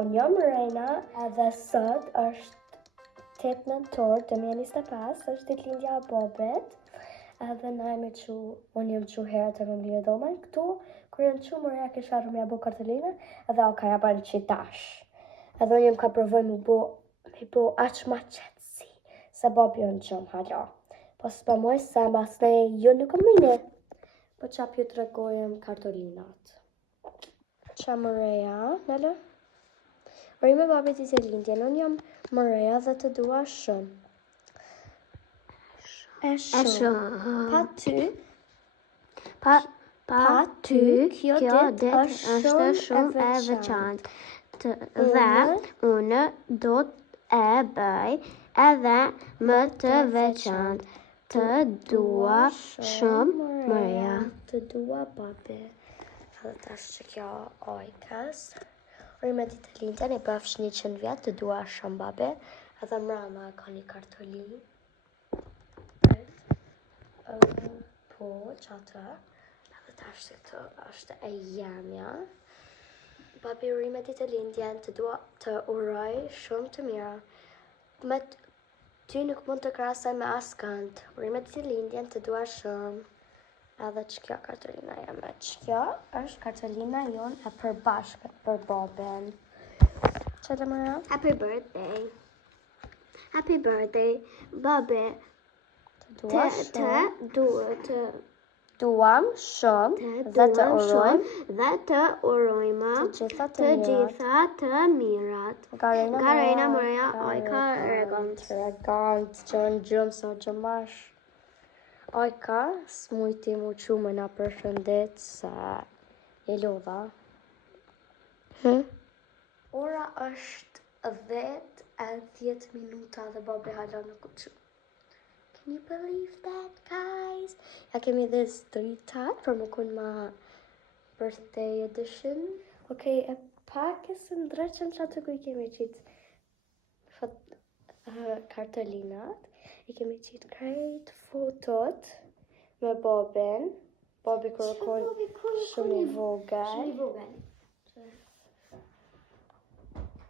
unë jam Rena, edhe sot është 8 nëntor 2025, është ditëlindja e babit, edhe na jemi qu, unë jam qu herët e më mlirë dhomën këtu, kur jam qu mërja kisha rrëmja bu kartoline, edhe o ka ja bërë që tash. Edhe unë jam ka provoj me bu aq ma qetësi, se babi unë qëmë hala. Po s'pa moj se mas ne ju nuk më mine, po qap ju të regojem kartolinat. Qa mëreja, nëllë? Ori me babit i të lindjen, unë jam mëreja dhe të dua shumë. E shumë. Pa ty, kjo dit është shumë e veçantë. Dhe unë do e bëj edhe më të veçantë. Të dua shumë mëreja. Të dua babi. Edhe tash që kjo ojkës. Ori me ditë lindjen e bëfsh 100 vjetë, të dua shumë babi. Edhe mrama ka një kartolinë. Po, që atë. Edhe tash që të është e jamja. Babi ori me ditë lindjen, të dua të uroj shumë të mira. Ty nuk mund të krasaj me askënd. Ori me ditë lindjen, të dua shumë. Edhe që kjo kartolina jeme, që kjo është kartolina jonë e përbashkët për babin. Që të mëra? Happy birthday. Happy birthday, babi. Duam shumë dhe të urojmë të gjitha të mirat. Garena mëreja, ojka regant. Regant, që në gjumë sa gjëmash. Ojka, s'mujti mu qume na përshëndet se e lodha. Ora është 10 minuta dhe babi hala nuk u qume. Can you believe that, guys? Ja kemi dhe street tag për më kun ma birthday edition. Okej, e pak e së ndreqen që atë ku i kemi qitë kartolinat. I kemi qitë krejt fotot me babin. Babi kërë shumë i vogël.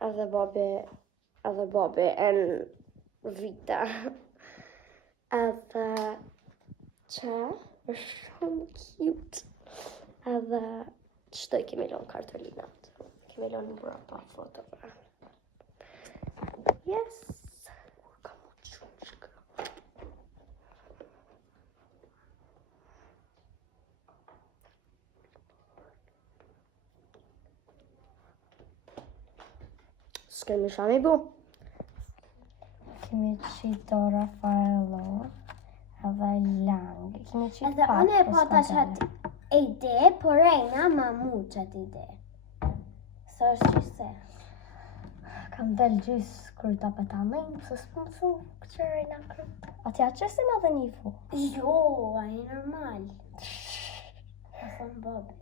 Edhe babi në vita. Edhe që është shumë cute. Edhe qëto i kemi lonë kartolinat. Kemi lonë në bura pa fotove. Yes. S'kemi shami bu. Kemi qitë Rafaelo edhe Lang. Kemi qitë edhe unë e pata qatë ide, por Rejna ma mu qatë ide. Së është qëse. Kam del gjysë kërë të apetamin, pësë s'pëm thu këtë Rejna kërë. Atja qësi ma dhe një fu? Jo, a i normal. A thonë babi.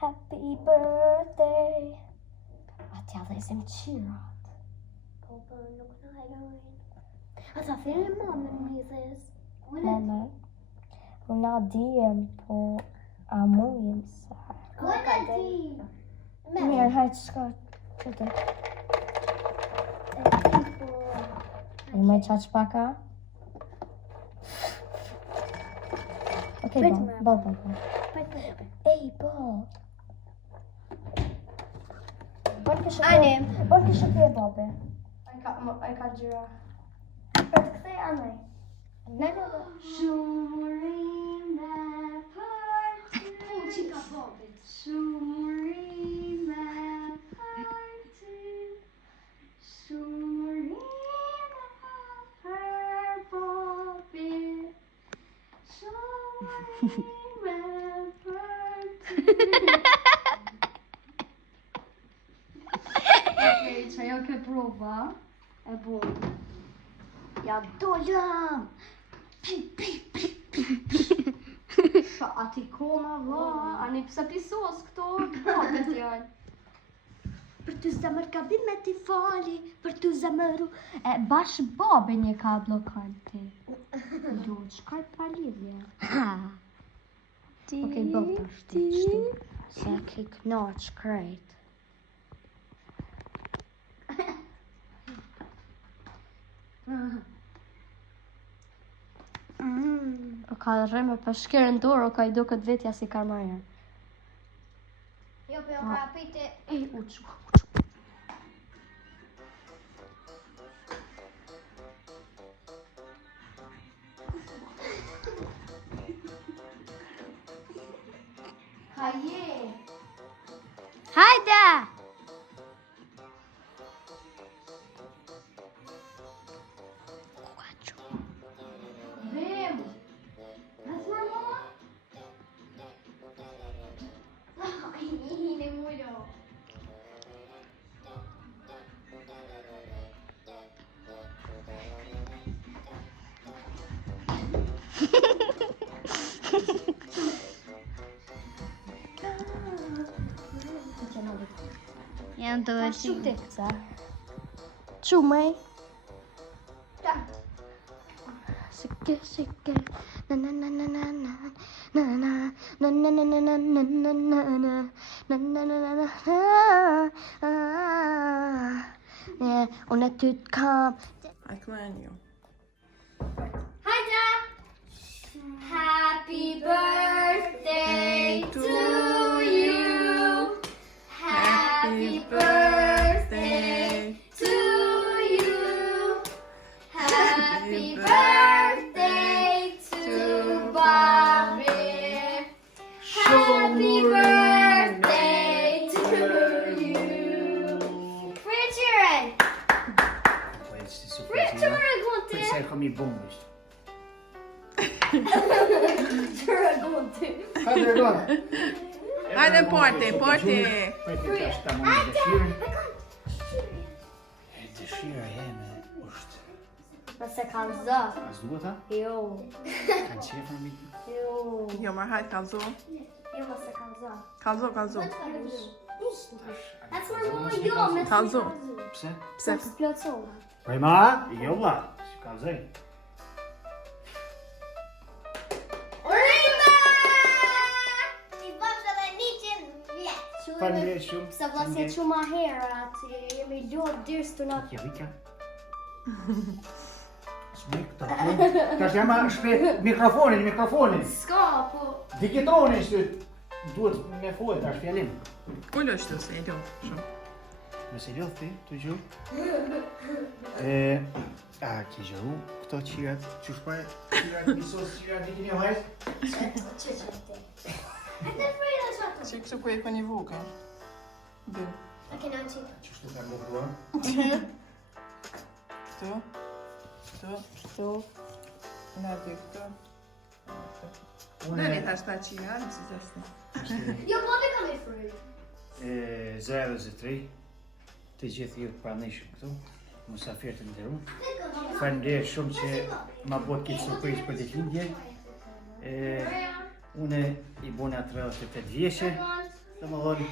Happy birthday. Atja dhe isim qirat. Po, nuk në hajgërin. A ta thire mamën një dhes. Mamën? Unë dijem, po a mujim sa. Unë di. Mirë, hajtë shka qëtë. I me qaq paka? Okej, bo. Ej, bo. Bërë kështë të e babi. Aj ka gjyra. Për të këthej anaj. Nëllë dhe. Shumërime party. Që ka babit? Shumërime party. Shumërime për babi. Shumërime party. Okej, që jo ke prova, e bojë. Ja dollëm! Sha, ati kona vë, ani pëse pisos këto babet janë. Për të zemër ka bin me t'i fali, për të zemëru. Bash babi një ka blokan ti. Jo, qka e pa lidhje? Okej, bëf tash ti, shtu. Se ki knaq krejt. O ka rreme për shkirën dorë, o ka I duket vetja si karmarja. Jo, po jo krapite. Haje! Hajde! Vem! Mas mamãe! Ai, demorou. Jag tô assim. Chumei. Tá. Sikke, sikke. Na na na na na na. Na na na na na na na na na na na. Na na na na na. Ja, och när du kom. Akmanio. Hajde! Happy birthday to you. Happy birthday to you. Happy birthday to Bobby. Happy birthday to you. Richard! Richard, Poi sei come I bombas. Hadi agora. Hajde porti. Poi ti kastamon dëshirën. Dëshira jeme është. Nëse kam zë. As duhet ha? Jo. Kanë qefën mi. Jo. Jo, maar hajde kalzo. Jo, nëse kam zë. Kalzo. That's my mama, jo, me Kalzo. Pse? Pse? Splotova. Poi ma, jo vlla. Ka zej. Rima! I bashkë dhe 100 vjetë. Faleminderit shumë. Sa vlasje që ma herë aty, jemi luat dyrës të natë. Ja vika. Smek të Ka jama shpet mikrofonin. Ska, po... Digitronin shtyt. Duhet me folë, tash fjalim. Ullo shtu se I do. Shumë. Nëse ljoth ti, të gjuh. A, ke gjuhu, këto qirat, që shpaj, qirat, misos, qirat, dikin e hajt? Që kështu ku E një vuka. Dhe. Që shtu ka më grua? Këtu. Na dy këtu. Dali tash ta qina, nësi zeshte. Jo, Bobby ka me fry. 0-3, të gjithë ju të pranishëm këtu, musafir të nderuar. Faleminderit shumë që ma bot këtë surprizë për ditëlindje. Une I bona 38 vjeçe, domethënë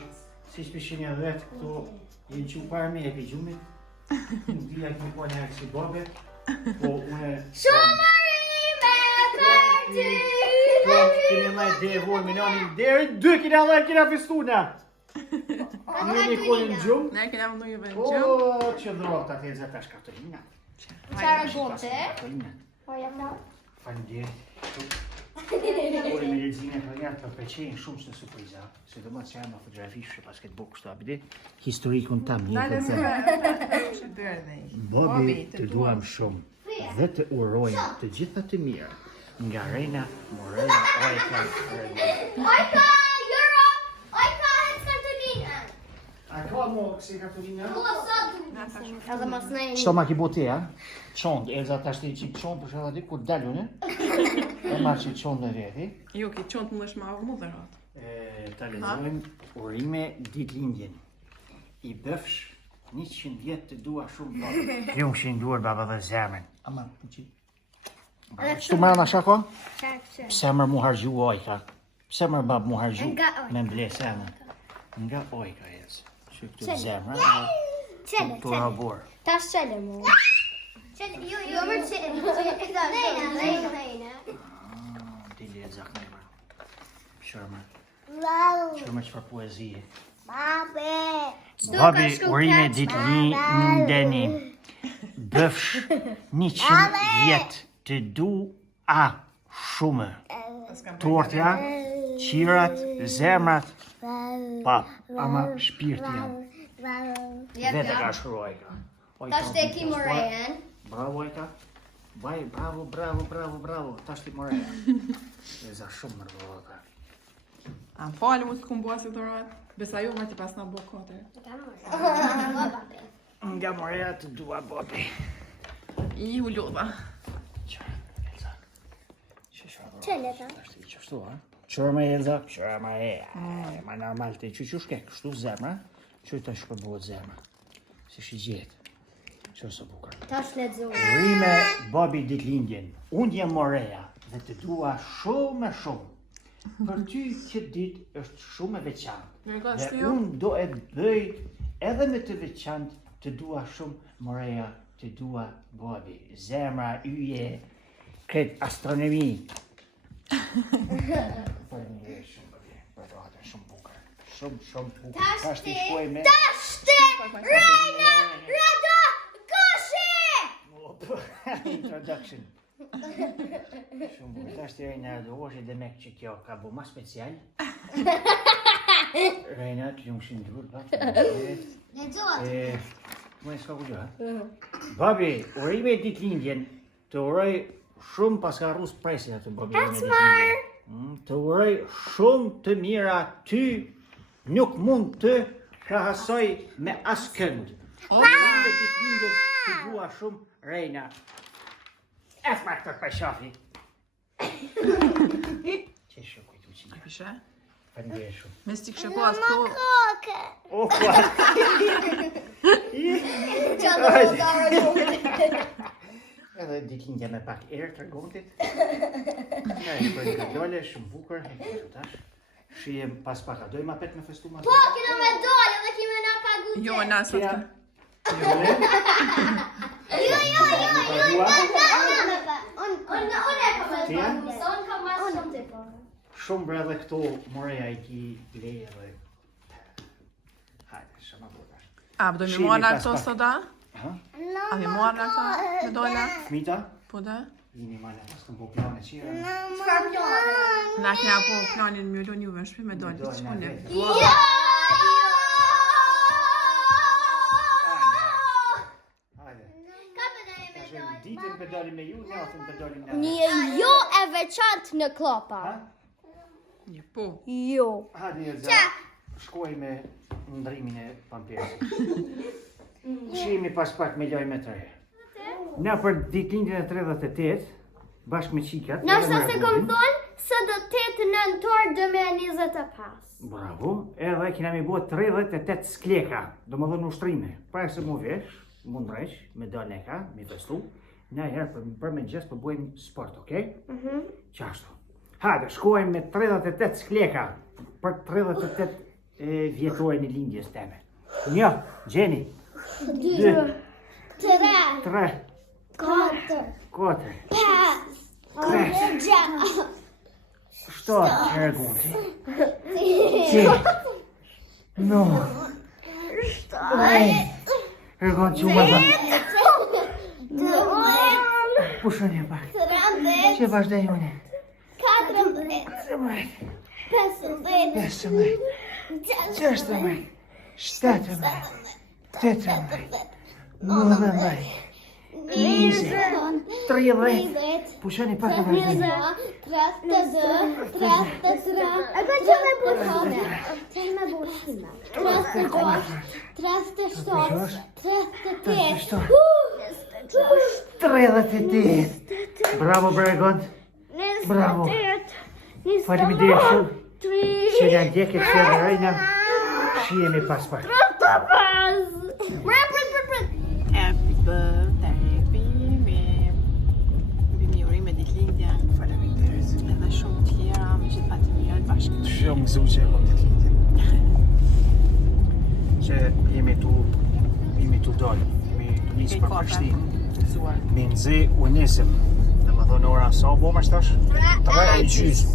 siç pishini edhe vetë këtu jenë që parmi e gjumit. Nuk dija këmi po një si bobe, po une... Kine lajt dhe e vojë minionin deri, 2 kina lajt kina festuna! Një një konin gjumë. Ne kena më nujëve në gjumë. O, që drota të ezë tash Katarina. Qara gote? Katarina. Po jam na. Faleminderit. Ore me leximin e njëtë për pëlqejnë shumë së surpriza. Sidomos që janë fotografi që pas këtë bukë kështu abide. Historikun tam një Dale këtë. më bërë dhe I. Bobi, të duam shumë dhe të urojmë të gjitha të mirë nga Rena, Morella, Ojka, Ojka, Europe! Ojka, Katarina! A ka mo kësi Katarina? Edhe mas nejnë. Qëto ma ki bote, a? Qondë, Elza ta shte I qipë qondë për shëllë aty, kur dalun, e marë që qondë në veti. Jo, ki qonë të më shma mu dhe ratë. Ta lezojmë urime ditëlindjen. I bëfsh 100 vjetë të dua shumë baba. Ju më shenë duar baba dhe zemën. Aman, në qitë. Qëtu mërë në shako? Pse mërë mu hargju Ojka? Pse mërë babë mu hargju? Me mble semën. Nga Ojka jesë. Që këtu zemra. Këtu rabor. Ta shqele mu. Jo, më qëllë. Lejna. Dili e zakë në mërë. Shërë mërë. Shumë çfarë poezie. Babi urime ditëlindjeni. Bëfsh 100 vjet të dua shumë. Tortja, qirat, zemrat, pap, ama shpirti jam. Vete ka shkruaj ka. Tash te ki Morejen. Bravo Ajta. Vaj, bravo. Tash ti Moreja. E za shumë mërë ka. A falë mu të kumboa si të ratë. Besa jo ti pas na bo kote. Nga Moreja të dua Bobi. I u lodha. Çeleta. Qështu, ha? Qërë me Elza, qërë me ma normal të që shke, kështu zemra, që të shpërbohet zemra. Si shi gjetë. Qërë së bukër. Tash lexo. Rime Bobi ditëlindjen. Unë jam Moreja dhe të dua shumë e shumë. Për ty këtë ditë është shumë e veçantë. Dhe unë do e bëj edhe me të veçantë të dua shumë Moreja, të dua Bobi. Zemra yje këtë astronomi. Për një shumë bëri, për të atë shumë bukër. Shumë bukër. Tash të shkoj me... Rajna Rado Koshi! Introduction. Shumë bukër. Tash të Rajna Rado Koshi dhe me që kjo ka bu ma special. Rajna të ljumë shumë dur, Më e s'ka ku gjë, Babi, urime ditëlindjen të uroj shumë pas ka rrus presja të Babi. Të uroj shumë të mira ty, nuk mund të krahasoj me askënd. Urime ditëlindjen të dua shumë Rejna. Esma këtë për shafi. Që shumë kujtu që një. Pishe? Faleminderit shumë. Me stik kështë po atë këto. O, kuat. Edhe ditëlindja me pak erë të rgontit. Nga e shkojnë ka dole, shumë bukur, e kështu tash. Shijem pas pak, a dojmë apet me festu ma? Po, kina me dole dhe kime na pagu Jo, na sot Tia? Jo, Tia? Unë kam mas shumë të po. Shumë bre dhe këto Moreja i ki leje dhe... Hajde, shama bukur. A, do mi mua në këto soda? Ha? A mi mua në këto me dola? Fmita? Po dhe? Vini ma në pas të mbo plane qira. Çfarë plane? Na kena po planin mjëllon juve shpi me dola të shkone. Ditën përdojnë me ju, natën përdojnë me Një jo e veçantë në klopa. Ha? Një po. Jo. Hadi Elza, shkoj me ndrimin e pampersit. Shihemi pas pak me lojë me të re. Na për ditëlindjen e 38, bashkë me qikat. Nështë se kom thonë, së do 8 nëntor 2025. Bravo, edhe kina mi bua 38 skleka, do më dhënë ushtrime. Pra e se mu vesh, mu ndresh, me dalë e ka, me festu. Na herë për me gjesë për bujmë sport, okej? Qashtu. Hajde, shkojmë me 38 skleka për 38 vjetojnë e lindjes teme. Një, Gjeni. 2, 3, 4, 5, 6, 7, hergunti. 9, 10, hergun që më dhe. Pusho një pak. Që vazhdej une. 15, 16, 17, 18, 19, 20, 30, pusho një pak e vazhdej. 32, 33, e ka që me bushime. Që me bushime. 34, 37, 38, 38. Bravo Bregon. Bravo. Faleminderit shumë. Që janë djeket që dhe rejna. Shihemi pas pak. Happy birthday, Bimi. Bimi urime ditëlindja. Faleminderit. Edhe shumë tjera, me gjithë pati mirë bashkë. Shumë gëzu që e kom ditëlindjen. Që jemi tu dollë. Jemi tu nisë për Prishtinë. Mi nëzi u nisëm. Dhe më thonë ora sa bo më shtash? 3 e gjysmë.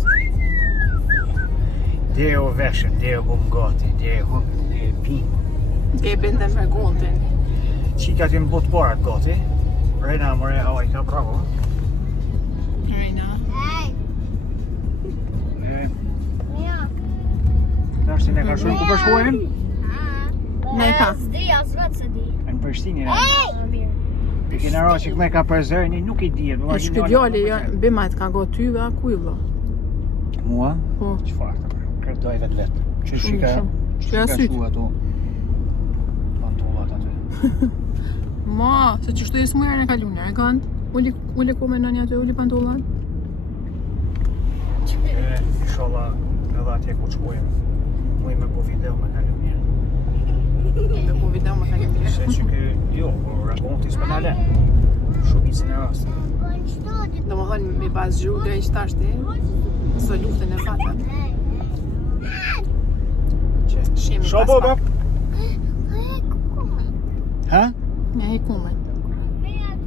Dje o veshën, dje o bëm gati, dje o hëngën, dje o pinë. Ke bende me gontin. Qikat jenë botë parat gati. Rejna mëre hava I ka bravo. Rejna. Tash ne ka shumë ku përshkojnë? Ne ka. S'di, as vetë se di. Në Prishtinë. Mirë. Ti kena ra që këme ka përzërni, nuk I di. E shky djali, bima të ka go ty dhe ku I vë. Mua? Po. Qëfar të bërë? Kërë doj vetë. Që Shumë, shika shumë. Shika syt. shu ato pantollat aty. Ma, se që shtu jesë mujer e kalunar, e kanë? Uli ku me nënja të uli pantollat? Inshallah edhe atje ku të shkojmë. Muj me po video me kalu mirë. Me po video me kalunar. Se që kë, jo, po rakonti s'pëna le. Shumicën e rastë. Do më thënë mi pas gju dhe I qëtashti, së luftën e fatën. Shemi Sho pas bo, pak. Ha? Një I kumen.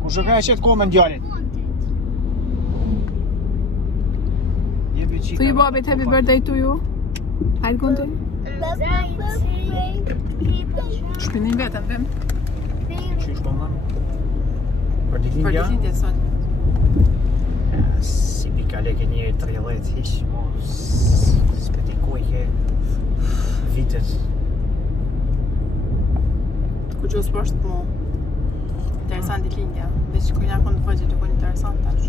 Ku shë ka e qëtë komen djallit? Tu I babit happy birthday to you. Hajtë gonti? Shpinin vetën, vem. Qysh po mënë? Për Për ditindja? ditindje sot. Si pika leke një 30 hiq, mo s'petikoj ke vitet. Ku gjusë për është mo. Interesant ditëlindja. Dhe që kujna kënë të vëgjë të kënë interesant tash.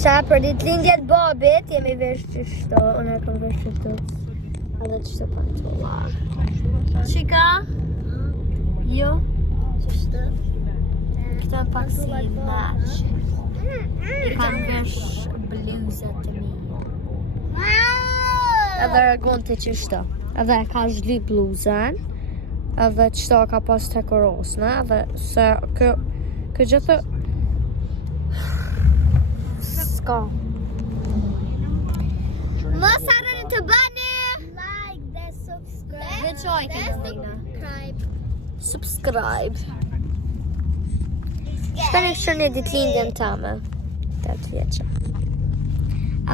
Qa për ditëlindjet babit, jemi vesh qështo, unë e kom vesh qështo. Edhe qështo pantollar. Shika? Jo? Qështo? Këto pak si match. I kam vesh bluzat të mi. Edhe regon të qështo. Edhe ka zhli bluzan. Edhe qështo ka pas të korosna. Edhe se kë gjithë s'ka. Mos harroni të bëni like dhe subscribe. Veçoj Karolina. Subscribe. Shpeni kështë një ditëlindjen tëme. 8 vjeqe.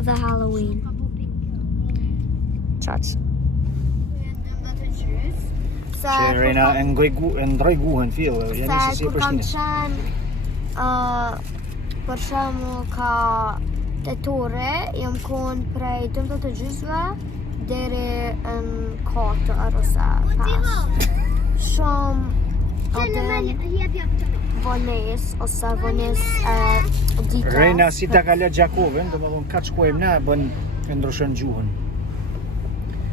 Edhe Halloween. Qaq. Që Rejna e ndroj guhen fillë, jeni se si Kur kam Prishtinë. qenë, për shembull ka tetore, jam konë prej 12 gjysve deri në 4 ose 5. Shumë atë vones ose vones dita. Rejna si ta ka le Gjakovën, do më thonë ka të shkojmë ne, bën e ndryshën gjuhën.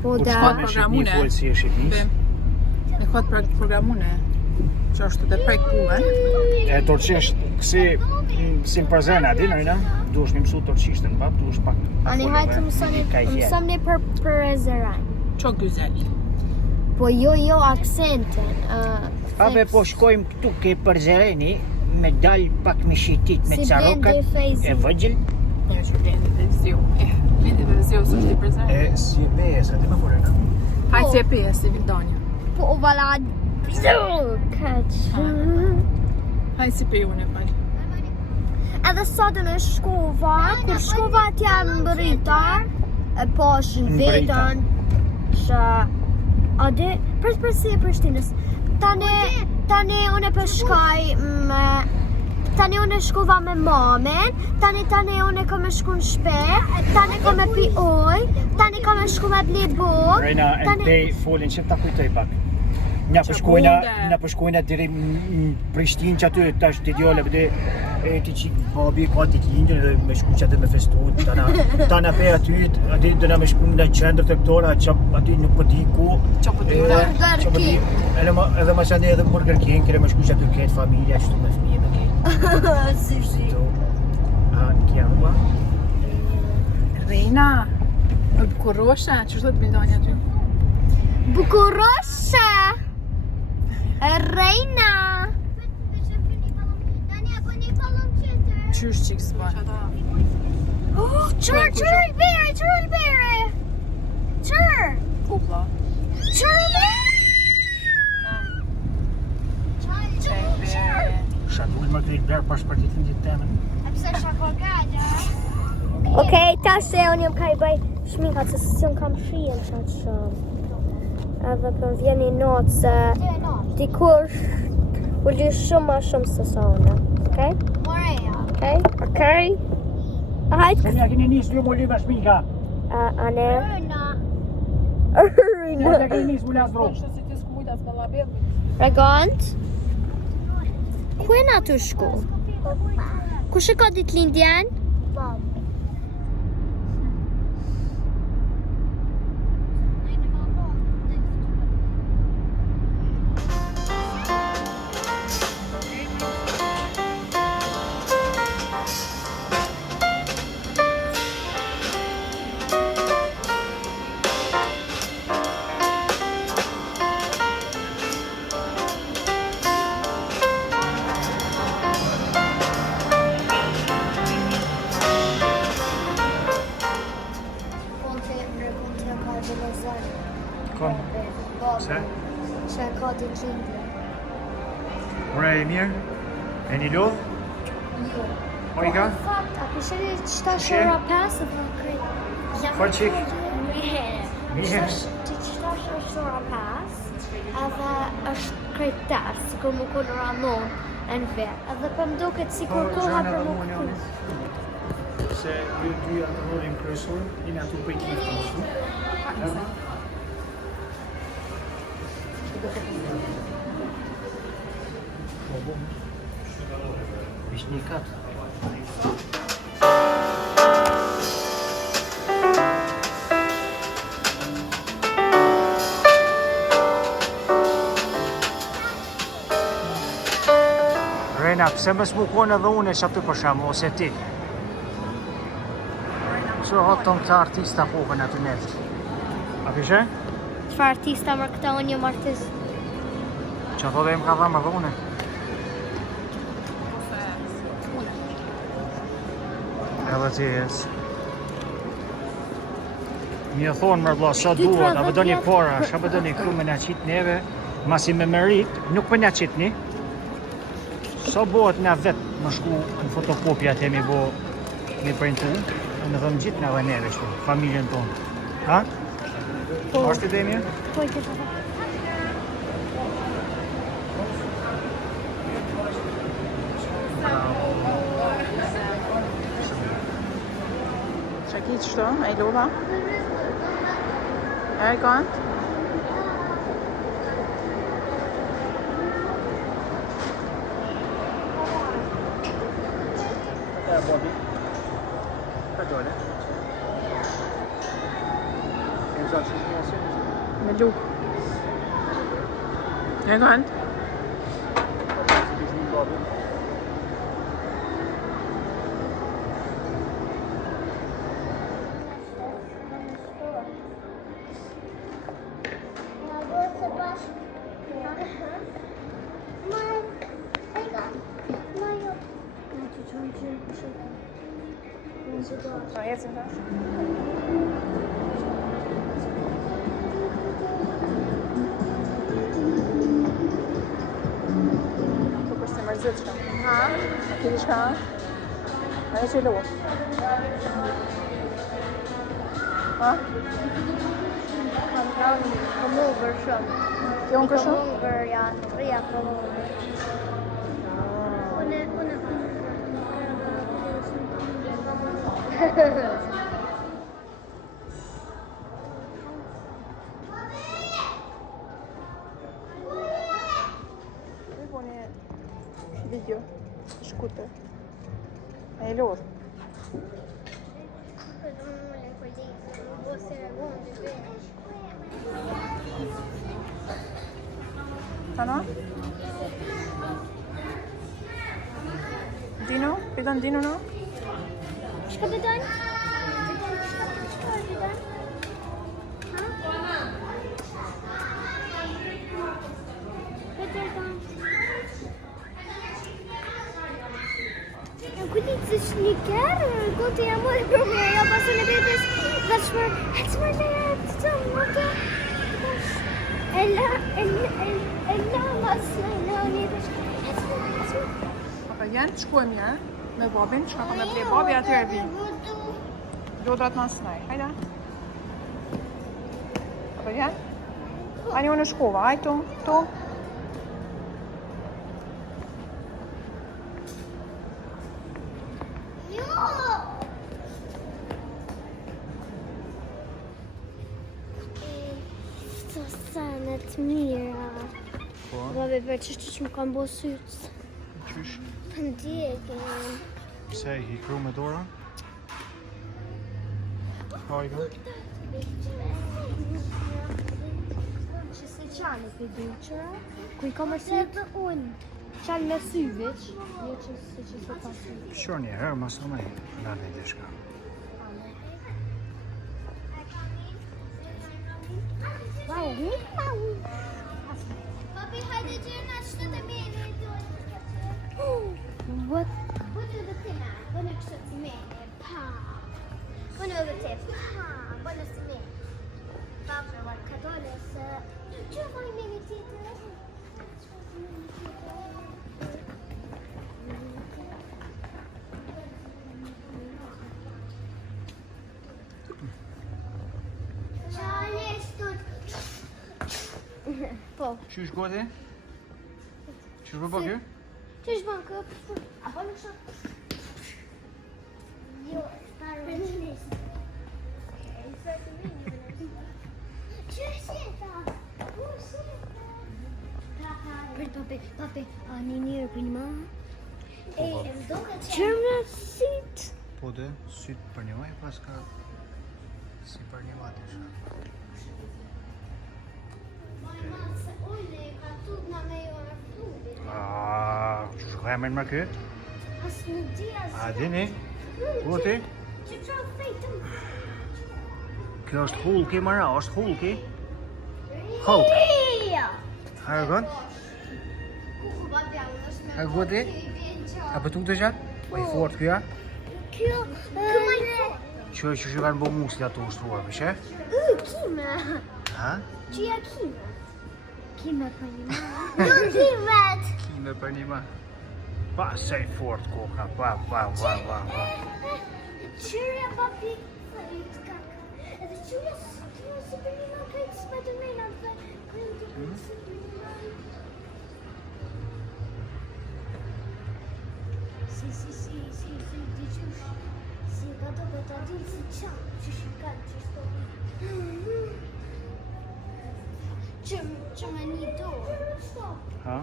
Po Kur da. shkojmë me Shqipni, programune. folë si e Shqipnis. E këtë programune, që është të prej kuven. E torqisht, si më përzena, di Rejna? Du është mi mësu torqishtën, bab, du është pak. Ani hajtë mësoni për Ezeran. Qo güzel. Po jo aksentin. Abe po shkojmë këtu ke përzereni, me dal pak me shitit, me Si carokat, blendi fejzi. e vëgjil. Një që blendi dhe zio. Blendi dhe zio së është I prezent. E si e beje, sa ti më kore, na? Hajtë si e peje, si Vildanja. Po vala. Kaq. Hajtë si peju në falë. Edhe sot në shkova, kur shkova atja më bërita, e poshë në Mbrita. vetën, që ade, për si e Prishtinës, tani unë e përshkaj me, tani unë e shkova me mamen, tani unë e kom e shku në shpe, tani kom e pi oj, tani kom e shku me ble buk, Rejna, e tani- te folin që ta kujtoj pak. Nja përshkojna diri në Prishtinë që aty tash të djole, bëde e ti qik babi ka ti t'lindjën dhe me shku që aty me festu, tana pe aty dhe me shku në qendër të këtora, që aty nuk pëti ku. Qa po t'ju në? Burger King. Edhe ma qëndë edhe Burger King, kire me shku që aty këtë familja, qëtu me fëmije me këtë. si. A, në kja ba? Rejna, në Bukurosha, që është të Vildanja ty? Bukurosha! Rejna! Qysh qikë s'pa? Oh, Qër Ulbere! Qër! Kupla. Shadull më këtë i berë pas për t'i të një temen. A pse shako gaja? Okej, tash se unë jam ka I bëj shminkat se s'jam kam shien qatë shumë. Edhe për vjen I notë se dikush u ly shumë ma shumë se sa unë. Okej? Okej? Hajt, Kom ja keni nisë ju më lyva shminka. ane? Mos ja keni nisë më las vro. Što si ti skujta s'me label? Regant? Ku e na të shku? Kush e ka ditëlindjen? Kom. Se? Që ka ditëlindjen. Ora e mirë? E një lodh? O I ka? Fakt, a pishëri qëta Qe? shora 5 dhe krej. Fal qik? Mirë. Që qëta shora 5 edhe është krejt 8, si kur më konë ranon e në verë. Edhe për më duket si kur koha për më këtu. Se ju dy atë rolin kryesor, jeni aty për ekip të mështu. Ishtë një katë. Rena, pse më smukon edhe unë që aty për shamu, ose ti? Që hotëm këta artista kohën aty net. A pishe? Qëfar artista mërë këta unë jam artist? Që ato dhe im ka dhamë edhe une. Edhe ti jes. Një thonë mërë bla, sa duhet, a bëdo një pora, sa bëdo një kru me në qitë neve, masi me merit, nuk për në qitë një. Sa bëhet nga vetë më shku në fotokopja të mi bo me printu, në dhëmë gjitë nga dhe neve shtu, familjen tonë. Ha? Po. Ashtë ide mirë? Po I këtë të. Shakit što? E lova? E gant? Ja, Bobby. Ka dole. E zatë që shkja se? Me lu. E gant? Si të një Bobby. A ecim tash? Po për se mërzit shka? Ha? A kiti shka? Ajo që lu? Ha? Kam over shumë. Kjo unë kështu? Over janë 3 apo Unë Ne po një video shkutër. E lodh. Tana? Dino? Pidan Dino no? Shka bëdon? Kujti të shliker, kujti jam mori për mërë, ja pasën e bebes dhe shmër, hecë më lejë, të të më të e la masë, e la një të shkë, hecë më. Janë, shkojmë janë me babin, shka ka me ble babi, atyre vi. Gjodrat ma snaj, hajda. Apo vjen? Ani unë shkova, haj tu, tu. Këto sanet mira. Babi, për që më kam bo sytë. Qysh? Për ndjekin. Pse i kru me dora? Ka i ka? Që se qanë për duqëra, ku I ka më sytë unë. Qanë me sy veç, jo që se pa sy. Shor një herë, mas në me nga dhe dhe shka. Papi, hajde gjërna që të mene. What? Bënë dhe të na, bënë kështë të mene, pa. Bënë dhe të, pa, bënë të mene. Papi, ka dole se... Që vaj mene tjetër? Po. Qysh goti? Qysh më bëgë? Që është banë këpë? A bënë kështë? Jo, parë në njësë. Që është jeta? Papi, a një njërë për një ma? E, më doke që... Qërë sit? Po dhe, sytë për një maj, pas ka... Si për një matë isha. Se unë ka tut na me jo në fundit. Qysh ka emrin më kë? As në di as... A dini? Goti? Që qa fejtëm? Kjo është Hulki, mara, është Hulki. Hulk. Ja! Hajë gënë? Kuku babja unë është me... Hajë goti? A për tuk të gjatë? Po I fort kjo? Kjo... Këma I fort. Që kanë bo musli ato ushtruar, për shë? Kime. Ha? Qia kime. Kime për një ma? Jo kimet. Kime për një ma. Pa se I fort koka, pa. Qyria papi... Fërit kaka. Edhe qyria si për një ma kajtë s'pa të mena. Kërëm të kërëm si për një ma. Si, di qysh. Si ka do për të di si qanë. Qysh I kanë, qysh të që me një dorë. Ha?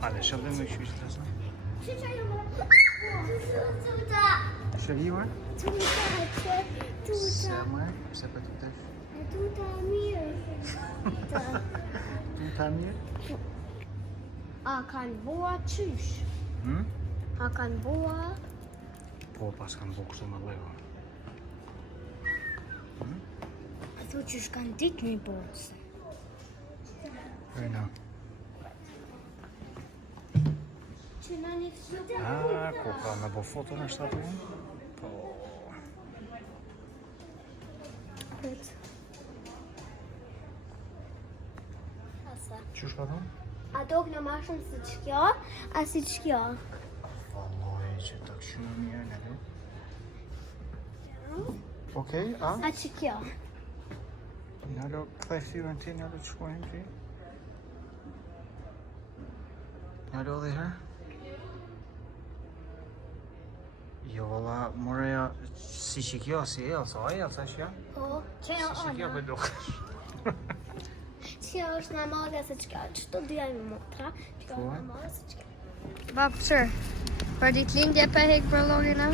Hale, shëllim me qysh të sa. Që që jo me... Tuta! Shëllivar? Tuta! Se më, se për të tesh. Tuta mirë. Tuta mirë? A kanë bua qysh? A kanë bua? Po, pas kanë bo kështu me lego. A thu qysh kanë ditë një botës? Rejna. Që në një fëtë. Ko ka me bo foto në shtatë unë? Po. Këtë. Asa. Qysh ka thonë? A do këna ma shumë si që kjo, a si që kjo? Valloj, që të këshumë mirë në du. Okej, a? A që kjo? Njëro, këthej thyrën ti, njëro të shkojnë ti. Njëro dhe herë. Jo, valla, moreja, si që kjo, si Elsa, a Elsa është ja? Po, që jo Si që kjo ona. për dukesh. Që është në malga se që kjo, që të dyja në motra, që kjo Po. në malga se që kjo. Bab, qër? Për ditë lindje për hek për logina?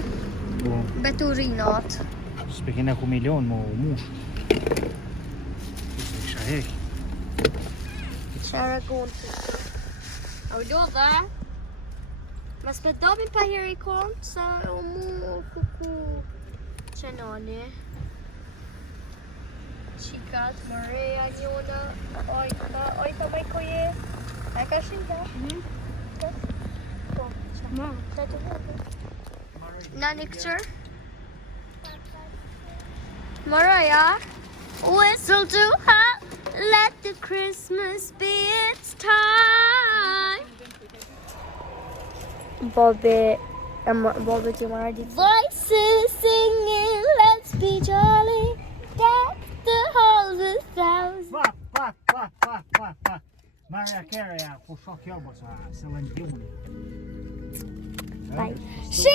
Po, Beturinat. s'pekin e ku milion, mo u mush. Isha hek. Qërë kontë. O do dhe? Mas për dobi pa heri kontë, sa o mu kuku qenoni. Qikat, Maria, njona, ojta me koje. E ka shinka? Po, ma, të të vëtë. Nani këqër? Maria, whistle to her, let the Christmas be its time. Bobby Bobet ju marrë ditë. Voices singing, let's be jolly. Deck the halls with thousands. Pa. Mariah Carey, po shoh kjo mos a Celine Dion. Bye. She